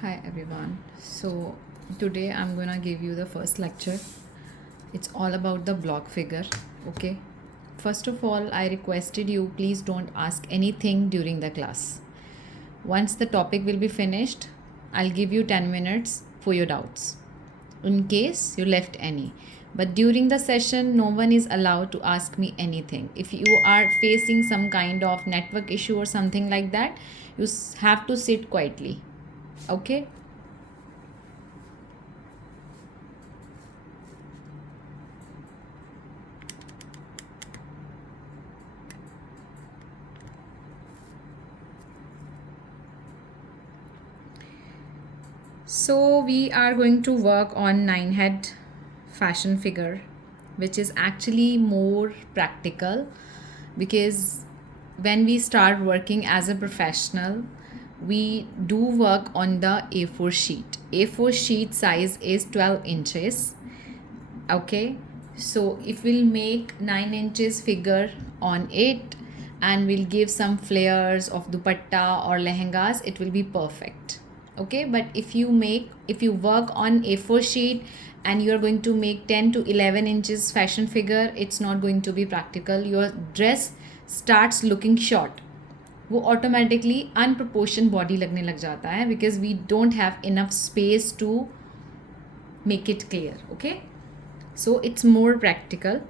Hi everyone. So today I'm gonna give you the first lecture. It's all about the block figure. Okay. First of all, I requested you please don't ask anything during the class. Once the topic will be finished, I'll give you 10 minutes for your doubts in case you left any. But during the session, no one is allowed to ask me anything. If you are facing some kind of network issue or something like that, you have to sit quietly. Okay. So we are going to work on 9 head fashion figure, which is actually more practical because when we start working as a professional, we do work on the A4 sheet. A4 sheet size is 12 inches. Okay, so if we'll make 9 inches figure on it and we'll give some flares of dupatta or lehengas, it will be perfect. Okay, but if you work on A4 sheet and you're going to make 10 to 11 inches fashion figure, it's not going to be practical. Your dress starts looking short. वो automatically unproportion body लगने लग जाता है because we don't have enough space to make it clear. Okay, so it's more practical.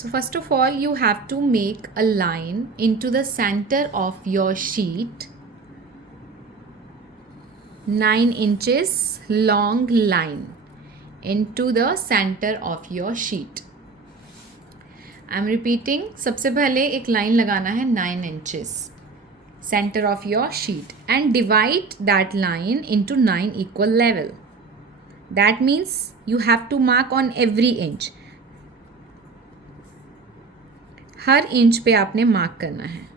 So first of all, you have to make a line into the center of your sheet, 9 inches long line into the center of your sheet. I'm repeating, सबसे पहले एक line लगाना है 9 inches center of your sheet and divide that line into 9 equal level. That means you have to mark on every inch. Her inch पे आपने mark करना है.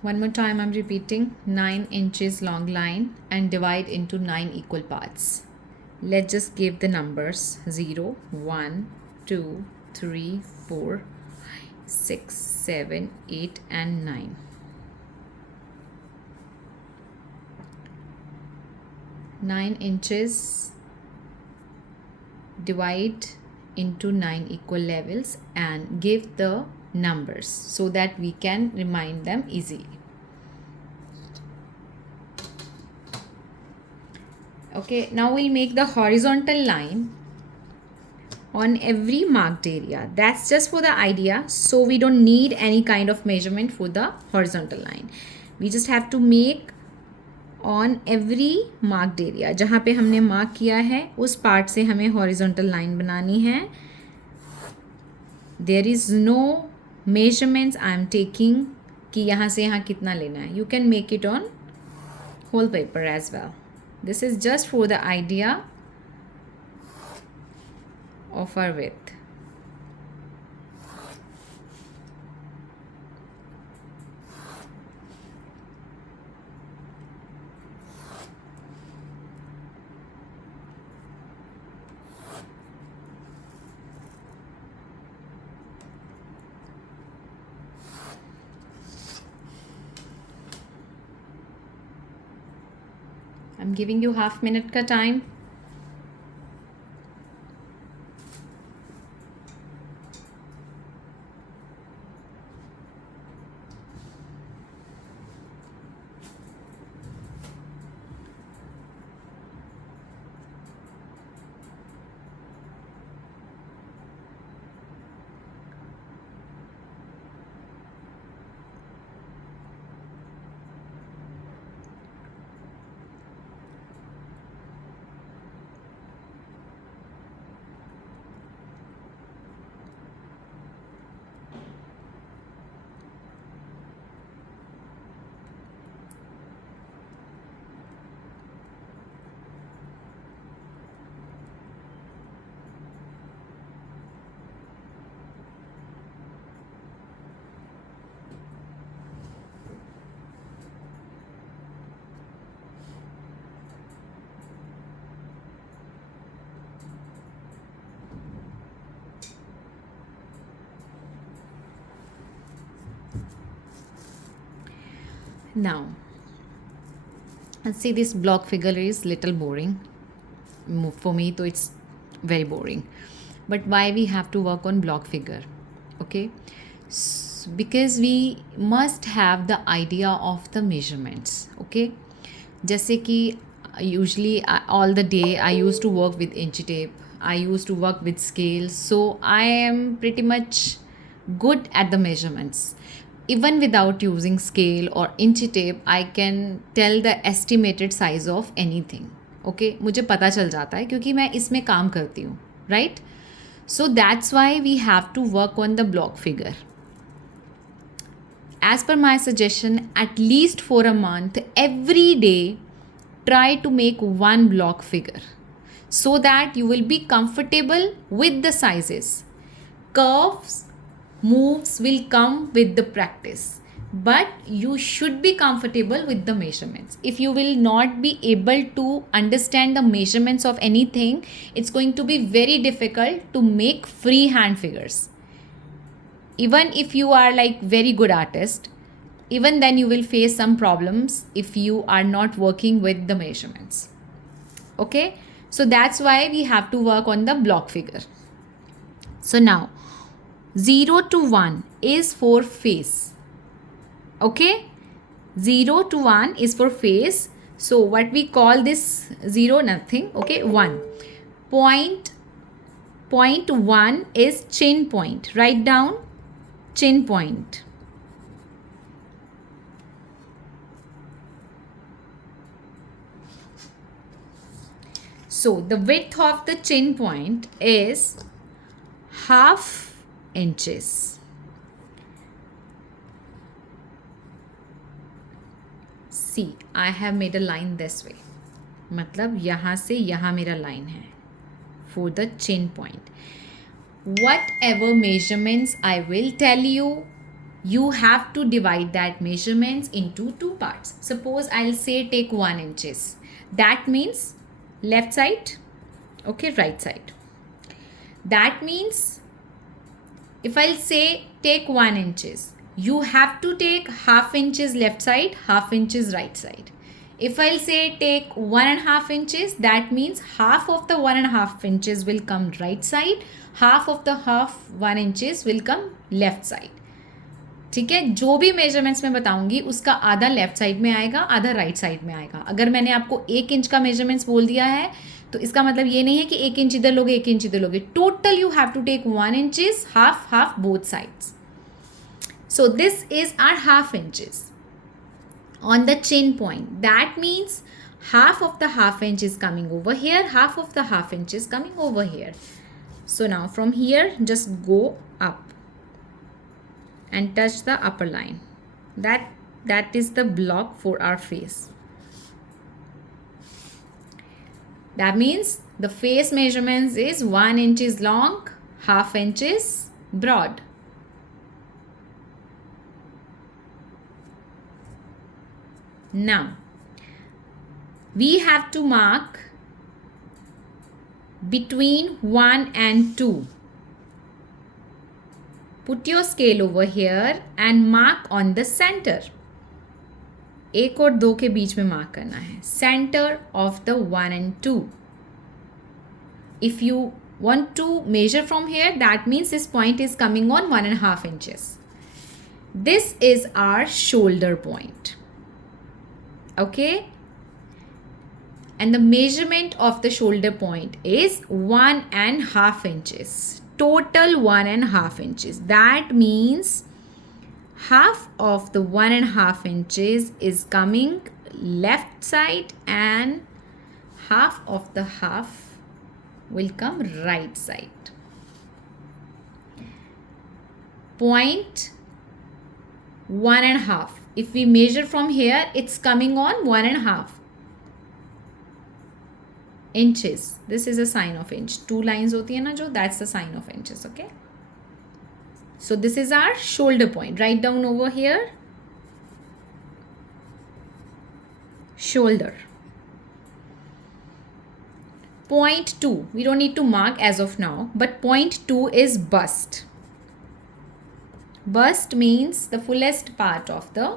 One more time I'm repeating, 9 inches long line and divide into 9 equal parts. Let's just give the numbers 0, 1, 2, 3, 4, 6, 7, 8 and 9. 9 inches divide into 9 equal levels and give the numbers so that we can remind them easily. Okay, now we'll make the horizontal line on every marked area. That's just for the idea, so we don't need any kind of measurement for the horizontal line. We just have to make on every marked area. जहाँ पे हमने mark किया है उस part से हमें horizontal line बनानी है. There is no measurements I am taking कि यहाँ से यहाँ कितना लेना है. You can make it on whole paper as well. This is just for the idea of our width. I'm giving you half minute का time. Now, let's see, this block figure is little boring. For me, though, it's very boring. But why we have to work on block figure? Okay, because we must have the idea of the measurements. Okay, जैसे कि usually all the day I used to work with inch tape, I used to work with scale, so I am pretty much good at the measurements. Even without using scale or inch tape, I can tell the estimated size of anything. Okay, मुझे पता चल जाता है क्योंकि मैं इसमें काम करती हूँ, right? So that's why we have to work on the block figure. As per my suggestion, at least for a month, every day, try to make one block figure so that you will be comfortable with the sizes. Curves, moves will come with the practice, but you should be comfortable with the measurements. If you will not be able to understand the measurements of anything, it's going to be very difficult to make freehand figures. Even if you are like very good artist, even then you will face some problems if you are not working with the measurements. Okay, so that's why we have to work on the block figure. So now 0 to 1 is for face. Okay, 0 to 1 is for face. So what we call this 0, nothing. Okay, 1. Point 1 is chin point. Write down chin point. So the width of the chin point is half inches. See, I have made a line this way. मतलब यहाँ से यहाँ मेरा line है for the chin point. Whatever measurements I will tell you, you have to divide that measurements into two parts. Suppose I'll say take 1 inches. That means left side, okay, right side. That means if I'll say take 1 inches, you have to take half inches left side, half inches right side. If I'll say take 1.5 inches, that means half of the 1.5 inches will come right side, half of the half 1 inches will come left side. ठीक है, जो भी measurements मैं बताऊंगी उसका आधा left side में आएगा, आधा राइट साइड में आएगा. अगर मैंने आपको 1 इंच का मेजरमेंट्स बोल दिया है तो इसका मतलब ये नहीं है कि 1 इंच इधर लोगे 1 इंच इधर लोगे. Total you have to take 1 inches, half both sides. So this is our half inches on the chin point. That means half of the half inch is coming over here, half of the half inch is coming over here. So now from here just go up and touch the upper line. That is the block for our face. That means the face measurements is 1 inch is long, half inch is broad. Now we have to mark between 1 and 2. Put your scale over here and mark on the center. 1 और 2 के बीच में mark करना है, center of the 1 and 2. If you want to measure from here, that means this point is coming on 1.5 inches. This is our shoulder point. Okay, and the measurement of the shoulder point is 1.5 inches. Total 1.5 inches. That means half of the 1.5 inches is coming left side and half of the half will come right side. Point 1.5. If we measure from here, it's coming on 1.5 inches. This is a sign of inch. 2 lines होती है ना जो, that's the sign of inches. Okay. So this is our shoulder point. Write down over here. Shoulder. Point 2. We don't need to mark as of now, but point 2 is bust. Bust means the fullest part of the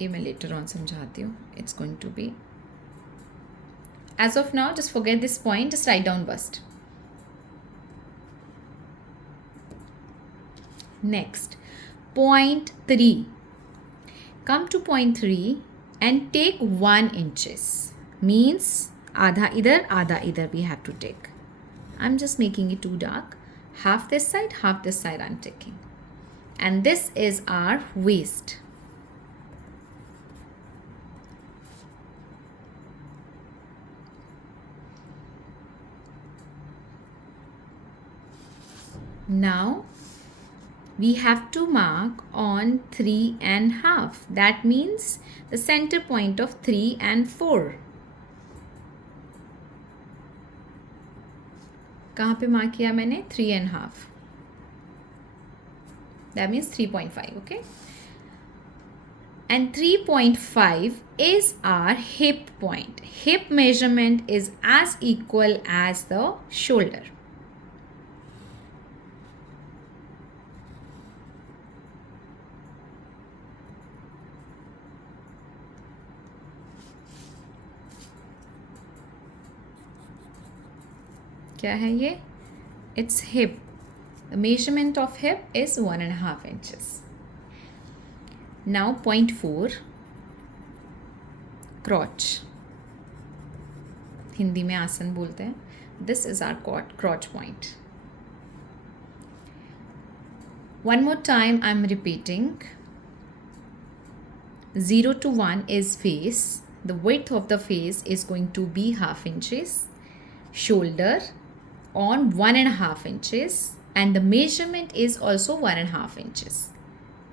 ये मैं later on समझाती हूँ. It's going to be, as of now, just forget this point, just write down bust. Next, point 3. Come to point 3 and take 1 inches. Means आधा इधर we have to take. I'm just making it too dark. Half this side I'm taking. And this is our waist. Now we have to mark on 3.5. That means the center point of 3 and 4. कहाँ पे mark किया मैंने? 3.5. That means 3.5. Okay. And 3.5 is our hip point. Hip measurement is as equal as the shoulder. क्या है ये? It's hip. The measurement of hip is 1.5 inches. Now point 4, crotch. Hindi में आसन बोलते हैं. This is our crotch point. One more time I'm repeating. 0 to 1 is face. The width of the face is going to be 0.5 inches. Shoulder on 1.5 inches, and the measurement is also 1.5 inches.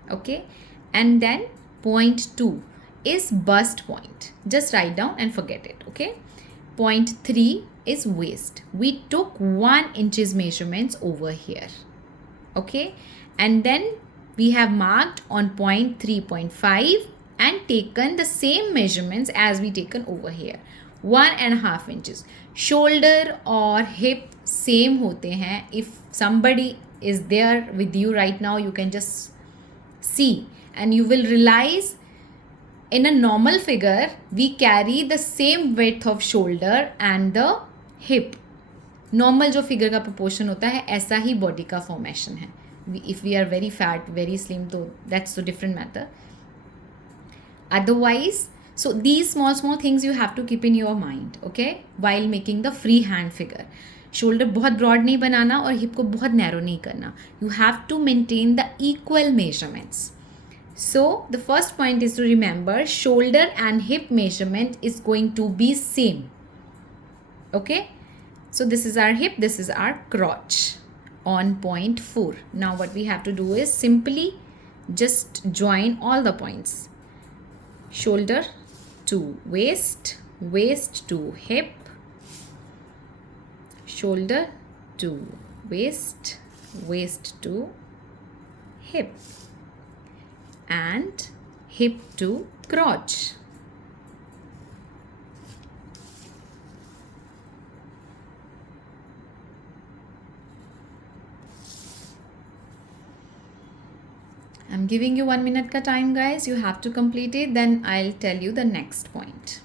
Okay, and then point 2 is bust point. Just write down and forget it. Okay, point 3 is waist. We took 1 inches measurements over here. Okay, and then we have marked on point 3.5 and taken the same measurements as we taken over here. 1.5 inches. Shoulder or hip same होते हैं. If somebody is there with you right now, you can just see and you will realize in a normal figure we carry the same width of shoulder and the hip. Normal जो figure का proportion होता है ऐसा ही body का formation है. If we are very fat, very slim, तो that's a different matter. Otherwise, so these small things you have to keep in your mind, okay, while making the free hand figure. Shoulder बहुत broad नहीं बनाना और hip को बहुत narrow नहीं करना. You have to maintain the equal measurements. So the first point is to remember shoulder and hip measurement is going to be same. Okay, so this is our hip, this is our crotch on point 4. Now what we have to do is simply just join all the points. Shoulder to waist, waist to hip, shoulder to waist, waist to hip, and hip to crotch. I'm giving you 1 minute ka time, guys. You have to complete it. Then I'll tell you the next point.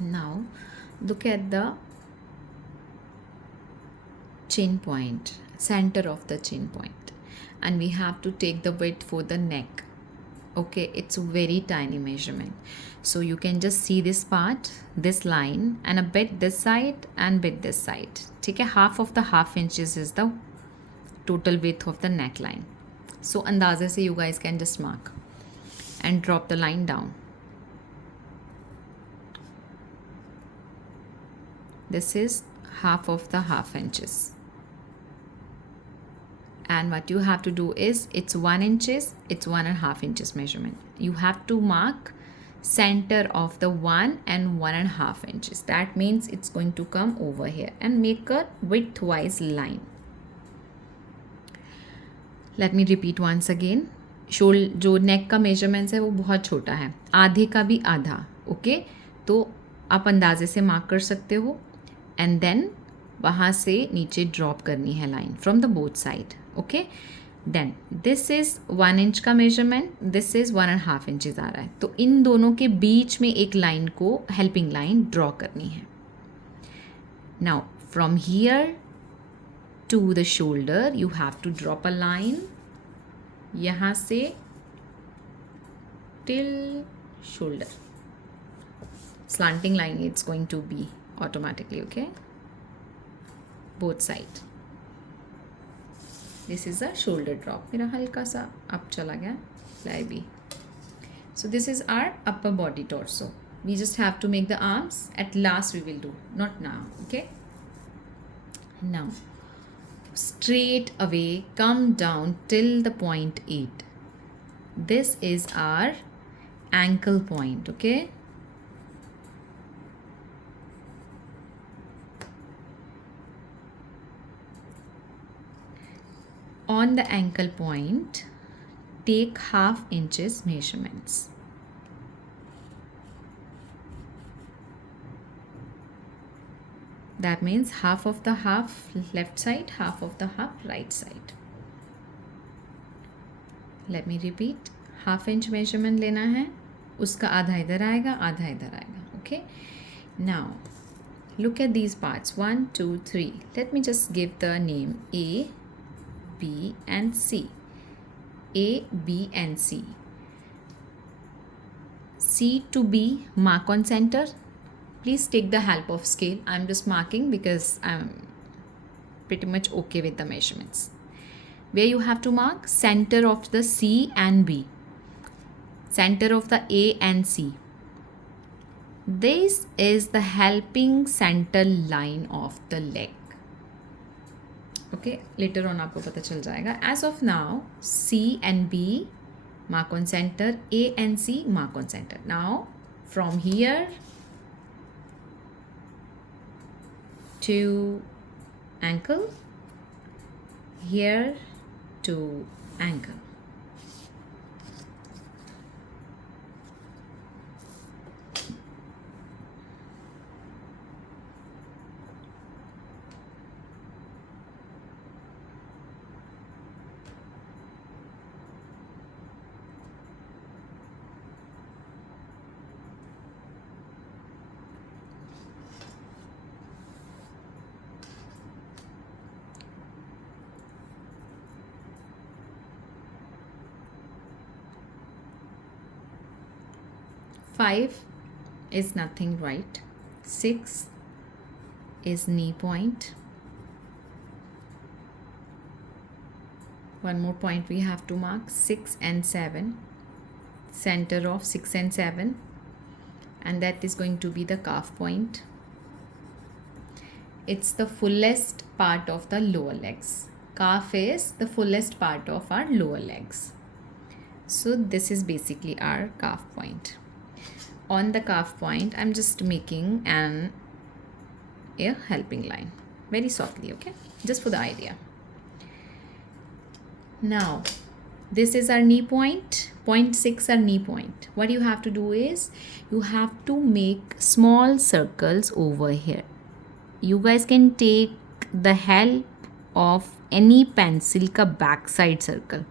Now look at the chin point, center of the chin point, and we have to take the width for the neck. Okay, it's a very tiny measurement, so you can just see this part, this line, and a bit this side and bit this side. ठीक है, half of the half inches is the total width of the neckline. So अंदाजे से you guys can just mark and drop the line down. This is half of the half inches. And what you have to do is, it's 1 inches, it's 1.5 inches measurement. You have to mark center of the 1 and 1.5 inches. That means it's going to come over here and make a widthwise line. Let me repeat once again. जो नेक का measurements है वो बहुत छोटा है, आधे का भी आधा. ओके, तो आप अंदाजे से मार्क कर सकते हो एंड देन वहाँ से नीचे ड्रॉप करनी है line from the both side. Okay, then this is 1 inch का मेजरमेंट, दिस इज़ 1.5 इंचेस आ रहा है, तो इन दोनों के बीच में एक लाइन को हेल्पिंग लाइन ड्रॉ करनी है. Now from here to the shoulder you have to drop a line, यहाँ से till shoulder. slanting line it's going to be automatically. Okay, both side. This is a shoulder drop. मेरा हल्का सा up चला गया, लाई भी. So this is our upper body torso. We just have to make the arms. At last we will do, not now. Okay. Now, straight away come down till the point 8. This is our ankle point. Okay. On the ankle point, take 1/2 inches measurements. That means half of the half left side, half of the half right side. Let me repeat. 1/2 inch measurement लेना है, उसका आधा इधर आएगा, आधा इधर आएगा. Okay. Now, look at these parts. 1, 2, 3. Let me just give the name A, B and C. A, B and C. C to B, mark on center. Please take the help of scale. I'm just marking because I'm pretty much okay with the measurements. Where you have to mark center of the C and B, center of the A and C. This is the helping center line of the leg. Okay, later on आपको पता चल जाएगा. As of now, C and B mark on center, A and C mark on center. Now, from here to ankle, here to ankle. Five is nothing, right? 6 is knee point. One more point we have to mark, 6 and 7, center of 6 and 7, and that is going to be the calf point. It's the fullest part of the lower legs. Calf is the fullest part of our lower legs. So this is basically our calf point. On the calf point, I'm just making a helping line very softly. Okay, just for the idea. Now, this is our knee point. Point 6 our knee point. What you have to do is, you have to make small circles over here. You guys can take the help of any pencil का back side circle.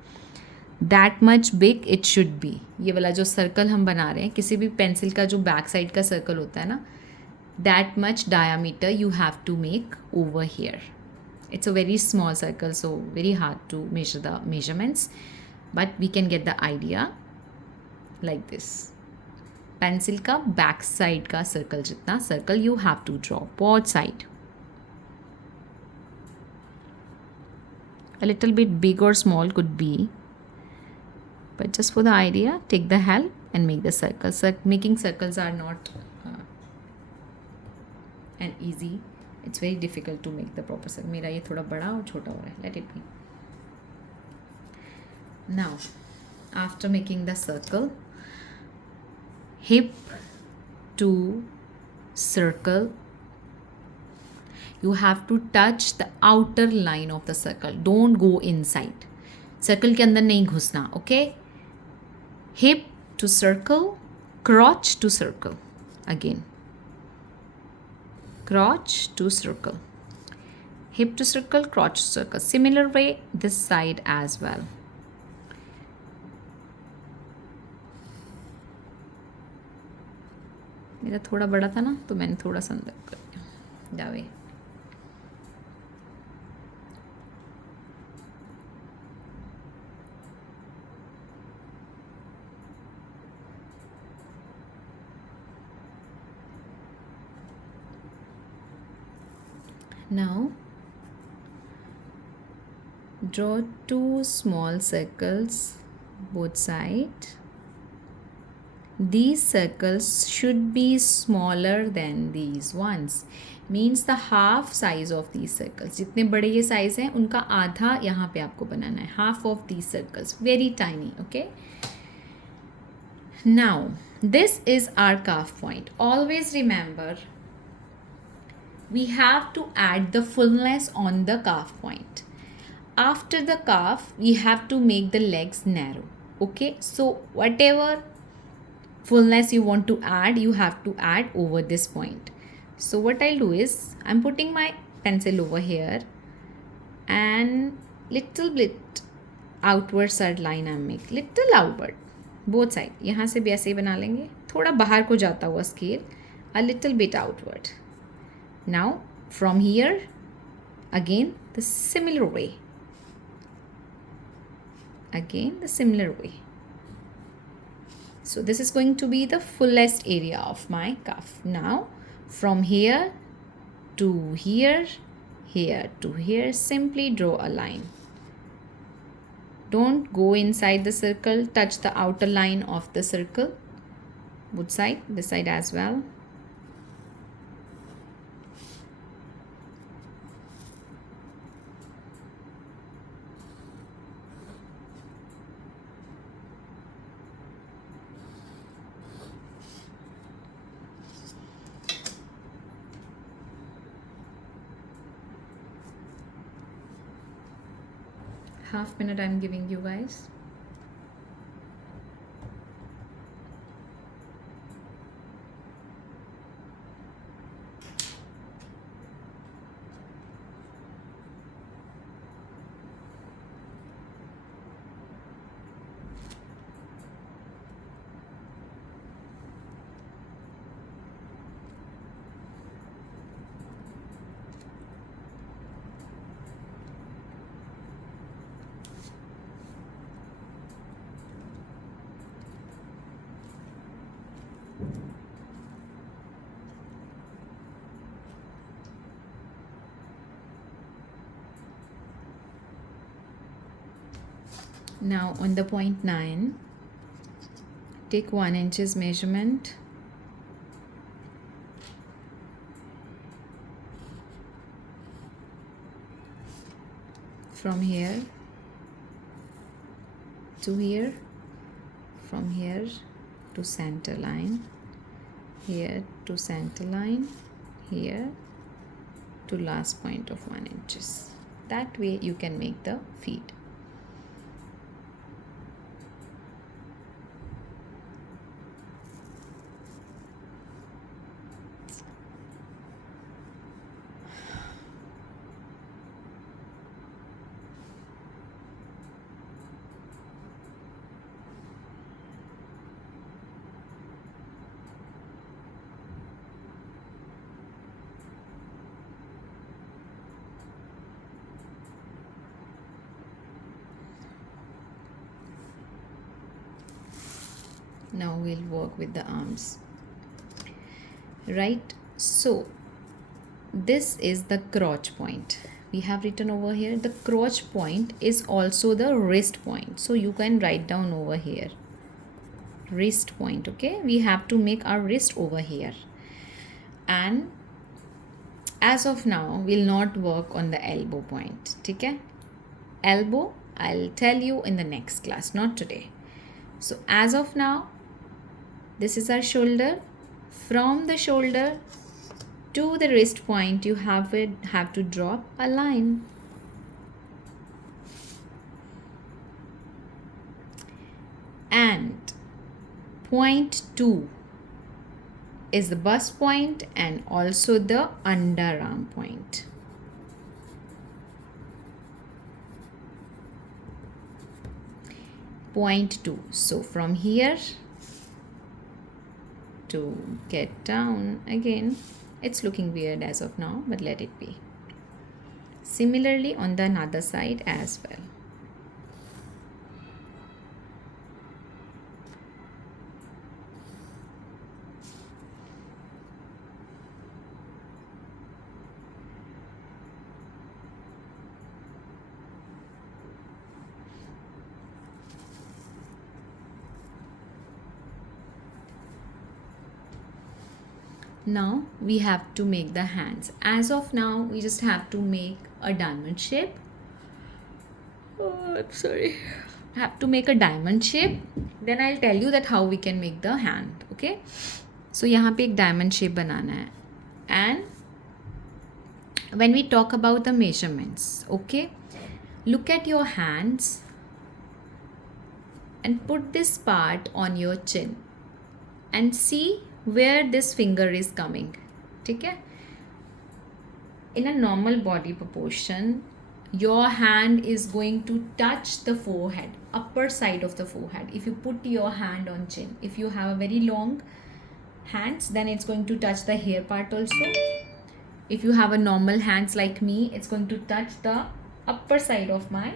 That much big it should be. ये वाला जो circle हम बना रहे हैं, किसी भी पेंसिल का जो बैक साइड का सर्कल होता है ना, that much diameter you have to make over here. It's a very small circle, so very hard to measure the measurements, but we can get the idea like this. Pencil का back side का circle जितना circle you have to draw both side. A little bit big or small could be, but just for the idea, take the help and make the circles. Making circles are not an easy. It's very difficult to make the proper circle. मेरा ये थोड़ा बड़ा और छोटा हो रहा है. Let it be. Now, after making the circle, hip to circle, you have to touch the outer line of the circle. Don't go inside. Circle के अंदर नहीं घुसना. Okay? Hip to circle, crotch to circle. Again, crotch to circle, hip to circle, crotch to circle. Similar way this side as well. मेरा थोड़ा बड़ा था ना, तो मैंने थोड़ा सा अंदर कर दिया. जावे. Now draw 2 small circles both sides. These circles should be smaller than these ones. Means the half size of these circles. जितने बड़े ये size हैं उनका आधा यहाँ पे आपको बनाना है. Half of these circles. Very tiny. Okay. Now this is our calf point. Always remember, we have to add the fullness on the calf point. After the calf, we have to make the legs narrow. Okay. So whatever fullness you want to add, you have to add over this point. So what I'll do is, I'm putting my pencil over here and little bit outward side line I'm making, little outward, both side. यहाँ से भी ऐसे ही बना लेंगे, थोड़ा बाहर को जाता हुआ scale, a little bit outward. Now from here, again the similar way. Again the similar way. So this is going to be the fullest area of my calf. Now from here to here, here to here, simply draw a line. Don't go inside the circle, touch the outer line of the circle, both side, this side as well. Half minute I'm giving you guys. Now on the point 9, take 1 inches measurement. From here to here, from here to center line, here to center line, here to last point of 1 inches. That way you can make the feet. Now we'll work with the arms. Right, so this is the crotch point. We have written over here the crotch point is also the wrist point, so you can write down over here wrist point. Okay, we have to make our wrist over here, and as of now we'll not work on the elbow point. Okay, elbow I'll tell you in the next class, not today. So as of now, this is our shoulder. From the shoulder to the wrist point, you have to drop a line. And point 2 is the bust point and also the underarm point. Point 2. So from here to get down again, it's looking weird as of now, but let it be. Similarly on the other side as well. Now we have to make the hands. As of now, we just have to make a diamond shape. Oh, I'm sorry. Have to make a diamond shape. Then I'll tell you that how we can make the hand. Okay. So यहाँ पे एक diamond shape बनाना है. And when we talk about the measurements, okay, look at your hands and put this part on your chin and see where this finger is coming. ठीक है? In a normal body proportion, your hand is going to touch the forehead, upper side of the forehead. If you put your hand on chin, if you have a very long hands, then it's going to touch the hair part also. If you have a normal hands like me, it's going to touch the upper side of my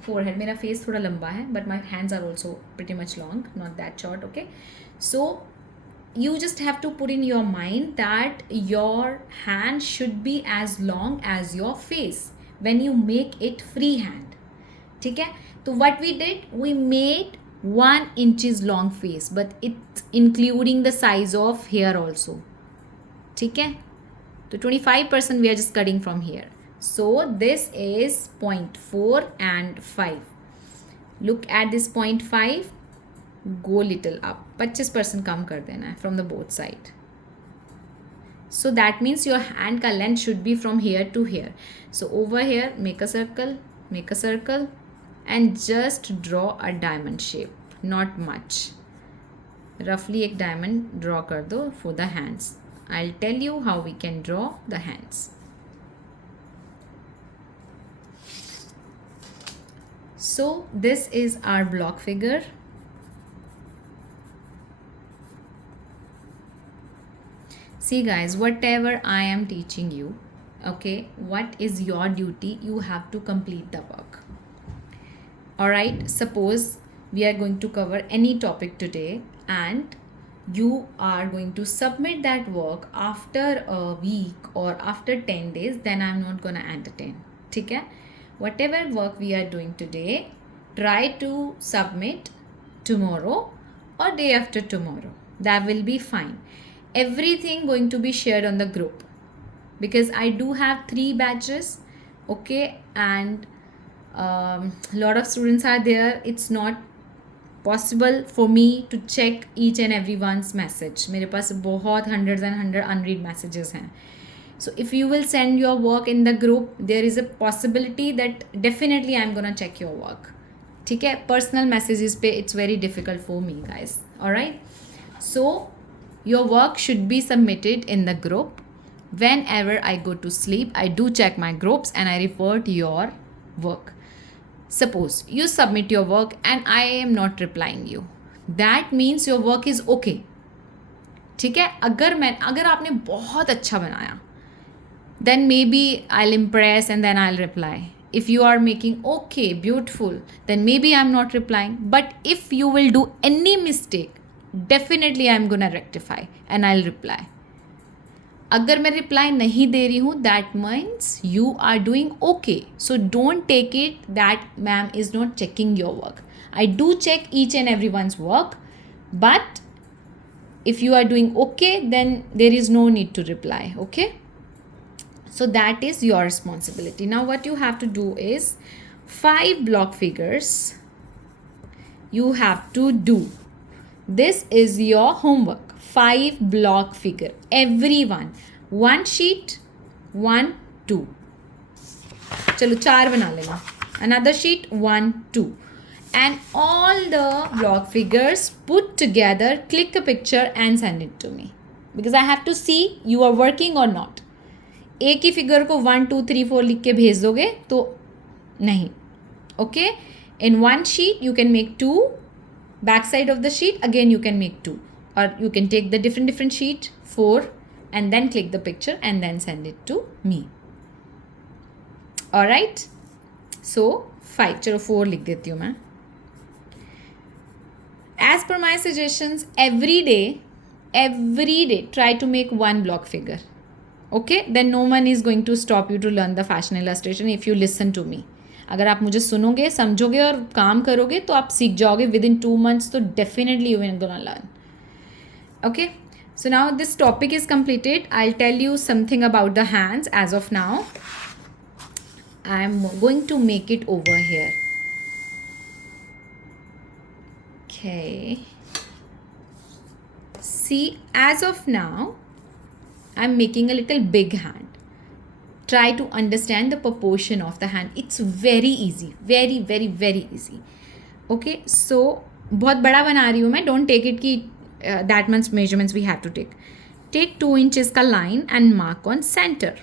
forehead. मेरा face थोड़ा लंबा है, but my hands are also pretty much long, not that short. Okay, so you just have to put in your mind that your hand should be as long as your face when you make it freehand. ठीक है? So what we did, we made 1 inches long face, but it's including the size of hair also. ठीक है? So 25% we are just cutting from here. So this is 0.4 and 5. Look at this 0.5. Go little up. 25% कम कर देना है from the both side. So that means your hand का length should be from here to here. So over here, make a circle and just draw a diamond shape. Not much. Roughly एक diamond draw कर दो for the hands. I'll tell you how we can draw the hands. So this is our block figure. See guys, whatever I am teaching you, okay, what is your duty? You have to complete the work. Alright, suppose we are going to cover any topic today and you are going to submit that work after a week or after 10 days, then I'm not gonna entertain. ठीक है? Whatever work we are doing today, try to submit tomorrow or day after tomorrow. That will be fine. Everything going to be shared on the group because I do have 3 batches, okay, and lot of students are there. It's not possible for me to check each and everyone's message. मेरे पास बहुत hundreds and hundred unread messages हैं. So if you will send your work in the group, there is a possibility that definitely I'm gonna check your work. ठीक है? Personal messages पे it's very difficult for me, guys. Alright? So your work should be submitted in the group. Whenever I go to sleep, I do check my groups and I report your work. Suppose you submit your work and I am not replying you. That means your work is okay. ठीक है? अगर आपने बहुत अच्छा बनाया, then maybe I'll impress and then I'll reply. If you are making okay, beautiful, then maybe I'm not replying. But if you will do any mistake, definitely I'm gonna rectify and I'll reply. अगर मैं reply नहीं दे रही हूँ that means you are doing okay. So don't take it that ma'am is not checking your work. I do check each and every one's work, but if you are doing okay, then there is no need to reply. Okay, so that is your responsibility. Now what you have to do is 5 block figures you have to do. This is your homework. 5 block figure, everyone, 1 sheet, 1 2. चलो 4 बना लेना. Another sheet, 1 2. And all the block figures put together, click a picture and send it to me, because I have to see you are working or not. एक ही figure को 1 2 3 4 लिख के भेज दोगे तो नहीं. Okay, in one sheet you can make 2, back side of the sheet again you can make 2, or you can take the different sheet 4 and then click the picture and then send it to me. All right, so 5, चलो 4 लिख देती हूँ मैं. As per my suggestions, every day try to make 1 block figure. Okay, then no one is going to stop you to learn the fashion illustration if you listen to me. अगर आप मुझे सुनोगे, समझोगे और काम करोगे तो आप सीख जाओगे within 2 months. तो definitely you will gonna learn. Okay, so now this topic is completed. I'll tell you something about the hands. As of now, I'm going to make it over here. Okay, see, as of now I'm making a little big hand. Try to understand the proportion of the hand. It's very easy, very very very easy. Okay, so बहुत बड़ा बना रही हूँ मैं. Don't take it कि that much measurements we have to take. Take 2 inches का line and mark on center.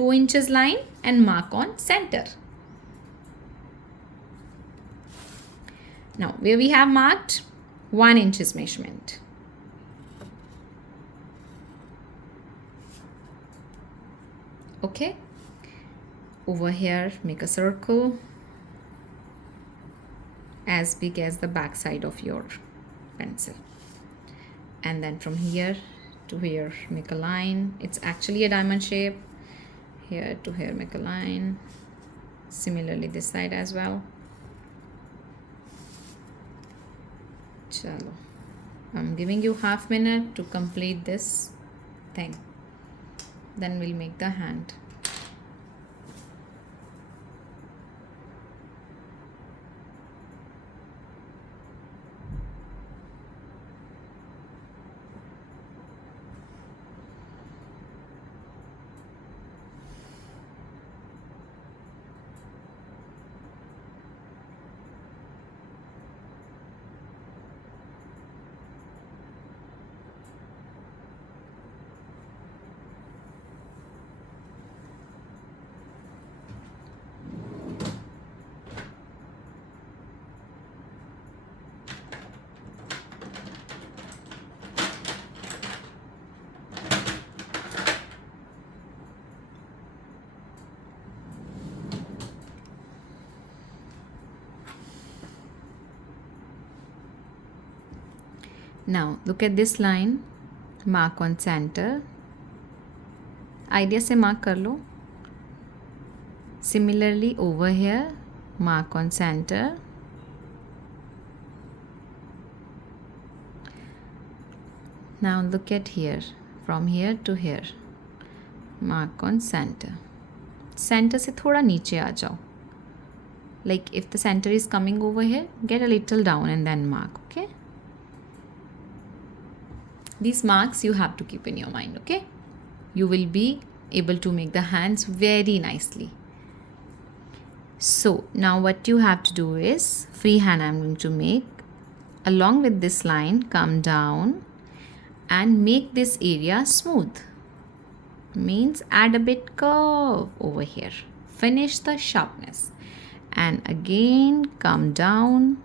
2 inches line and mark on center. Now where we have marked 1 inches measurement. Okay, over here make a circle as big as the back side of your pencil, and then from here to here make a line. It's actually a diamond shape. Here to here make a line. Similarly this side as well. Chalo, I'm giving you half minute to complete this thing, then we'll make the hand. Now look at this line, mark on center. Idea से mark कर लो. Similarly over here mark on center. Now look at here, from here to here mark on center. Center से थोड़ा नीचे आ जाओ. Like if the center is coming over here, get a little down and then mark. Okay, these marks you have to keep in your mind. Okay, you will be able to make the hands very nicely. So now what you have to do is free hand I'm going to make. Along with this line, come down and make this area smooth. Means add a bit curve over here. Finish the sharpness. And again come down.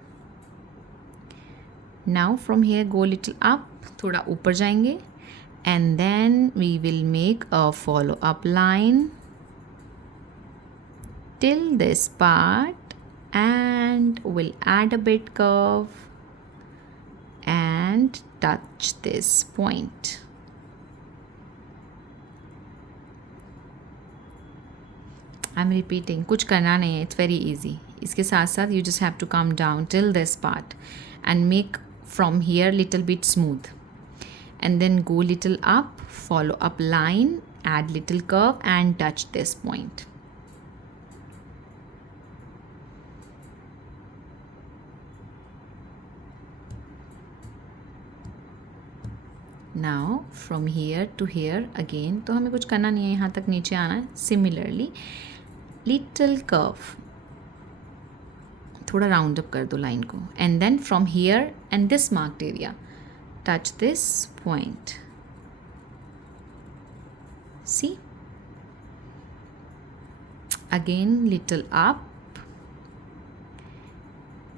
Now from here go little up. थोड़ा ऊपर जाएंगे. And then we will make a follow up line till this part and we'll add a bit curve and and touch this point. I'm repeating, कुछ करना नहीं है, it's very easy. इसके साथ साथ you just have to come down till this part and make from here little bit smooth, and then go little up, follow up line, add little curve and touch this point. Now from here to here again, तो हमें कुछ करना नहीं है, यहाँ तक नीचे आना है. Similarly little curve, थोड़ा राउंड अप कर दो लाइन को, and then from here and this marked area touch this point. See, again little up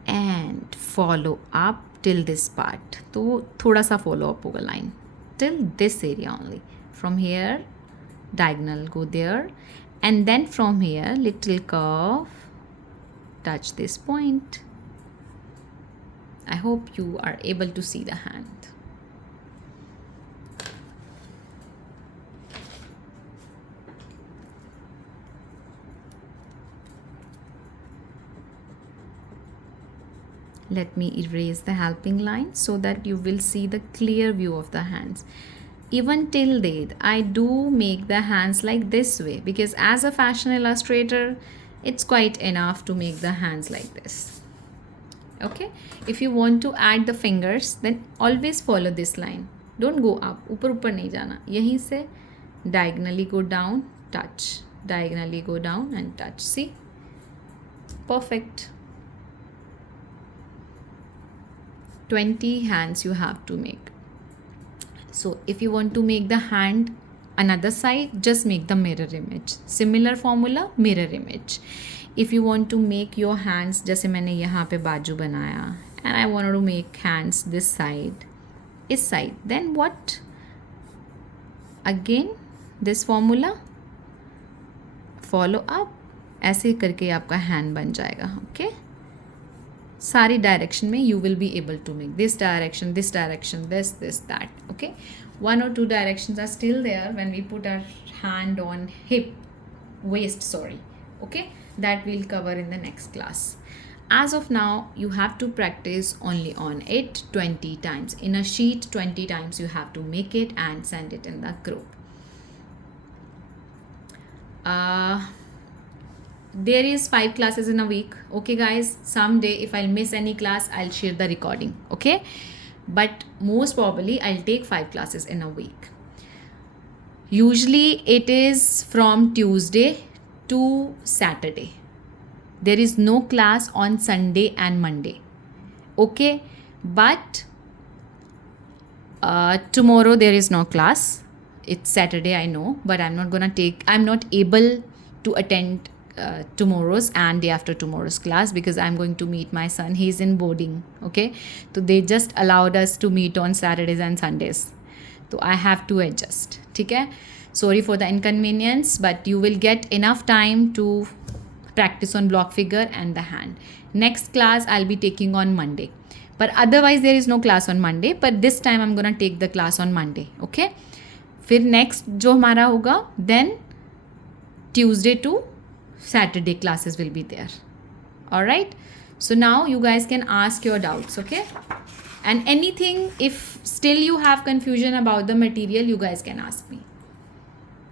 and follow up till this part. तो थोड़ा सा follow up होगा line till this area only. From here diagonal go there, and then from here little curve, touch this point. I hope you are able to see the hand. Let me erase the helping line so that you will see the clear view of the hands. Even till date, I do make the hands like this way because as a fashion illustrator, it's quite enough to make the hands like this. Okay, if you want to add the fingers, then always follow this line. Don't go up, ऊपर ऊपर नहीं जाना. यहीं से diagonally go down, touch. Diagonally go down and touch. See? Perfect. 20 hands you have to make. So if you want to make the hand another side, just make the mirror image. Similar formula, mirror image. If you want to make your hands, जैसे मैंने यहाँ पे बाजू बनाया, and I wanted to make hands this side, इस side, then what? Again this formula, follow up, ऐसे करके आपका hand बन जाएगा. Okay, सारी डायरेक्शन में you will be able to make this direction, this that. Okay, one or two directions are still there when we put our hand on waist, sorry. Okay, that we'll cover in the next class. As of now, you have to practice only on it 20 times. In a sheet, 20 times you have to make it and send it in the group. There is 5 classes in a week. Okay guys, someday if I'll miss any class, I'll share the recording. Okay, but most probably I'll take 5 classes in a week. Usually it is from Tuesday to Saturday. There is no class on Sunday and Monday. Okay, but tomorrow there is no class. It's Saturday, I know, but I'm not able to attend tomorrow's and day after tomorrow's class because I'm going to meet my son. He's in boarding. Okay, so they just allowed us to meet on Saturdays and Sundays, so I have to adjust. Okay, sorry for the inconvenience, but you will get enough time to practice on block figure and the hand. Next class I'll be taking on Monday, but otherwise there is no class on Monday, but this time I'm gonna take the class on Monday. Okay, फिर next जो हमारा होगा, then Tuesday to Saturday classes will be there. All right, so now you guys can ask your doubts. Okay, and anything, if still you have confusion about the material, you guys can ask me.